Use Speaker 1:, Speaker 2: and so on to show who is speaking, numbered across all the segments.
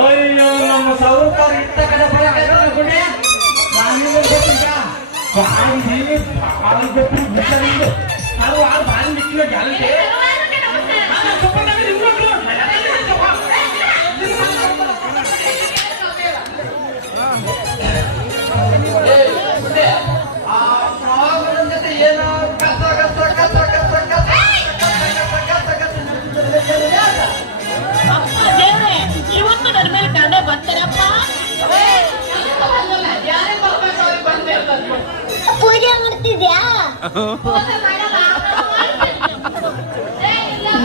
Speaker 1: ಅಯ್ಯೋ ನಮ್ಮ ಸಾಹುಕಾರ ಇತ್ತ ಕಡೆ ಬರಕತ್ತಿದ್ರೆ ನಾನು ಗೊತ್ತಿಲ್ಲ ಬಾಯಿ ಬಾಯಿ ಬಿಟ್ಟನಿಂದು ನಾವು ಆ ಬಾಯಿ ಬಿಟ್ಟಿಲ್ಲ ಜಾಲಕ್ಕೆ
Speaker 2: ಆ ಮಾವನ ಜೊತೆ ಏನೋ ಕಸ ಕಸ ಕಸ ಕಸ ಕಸ
Speaker 3: ಅಪ್ಪ ದೇವ್ರೆ ಇವತ್ತು ನನ್ನ ಮೇಲೆ ಕಂಡೆ ಬರ್ತಾರಪ್ಪ ಪೂಜೆ ಮಾಡ್ತಿದ್ಯಾ
Speaker 2: ನೀ ನಿಂಗೆ ಸಲಗ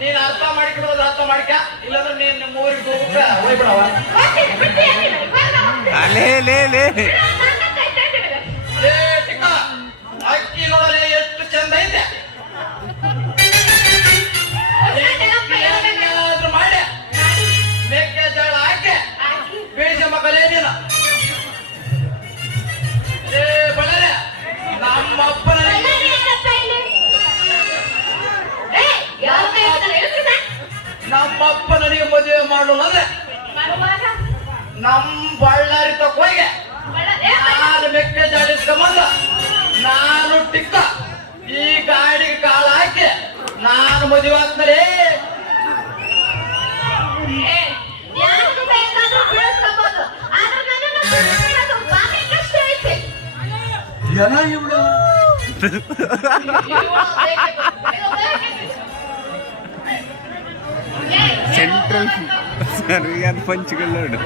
Speaker 2: ನೀನ್ ಅರ್ಥ ಮಾಡಿಕೊಡೋದು ಅರ್ಥ ಮಾಡ್ಕ? ಇಲ್ಲಾಂದ್ರೆ ನೀನ್ ನಿಮ್ಮ ಊರಿಗೆ ಹೋಗ್ಬಿಟ್ರೆ ಹೋಗ್ಬಿಡವ
Speaker 4: ಲೇ ಲೇ ಲೇ.
Speaker 2: ಲೇ ಟಿಕ್ಕ ಅಕ್ಕಿ ನೋಡಲೆ ಎಷ್ಟು ಚಂದ ಐತೆ. ಏನಾದ್ರೂ ಮಾಡಿ. ಮೆಕ್ಕೆಜೋಳ ಹಾಕಿ ಬೀಜ ಮಗಲೇ ನೀನು. ಏ ಬಳ್ಳಾರೆ ನಮ್ಮ ಅಪ್ಪ ನನಗೆ ಮದುವೆ ಮಾಡು ಅಂದ್ರೆ ನಮ್ ಬಳ್ಳಾರಿ ತಕ್ಕ ಹೋಗಿ. ನಾನು ಮೆಕ್ಕೆ ಇಸ್ಕೊಂಬಂದ ನಾನು ಟಿಕ್ಕ ಈ ಗಾಡಿಗೆ ಕಾಲ ಹಾಕಿ ನಾನು ಮದುವೆ ಆಗ್ತಾರೆ.
Speaker 1: ಜನ ಇವಳು?
Speaker 4: पंचकल्लड पंचकल्लड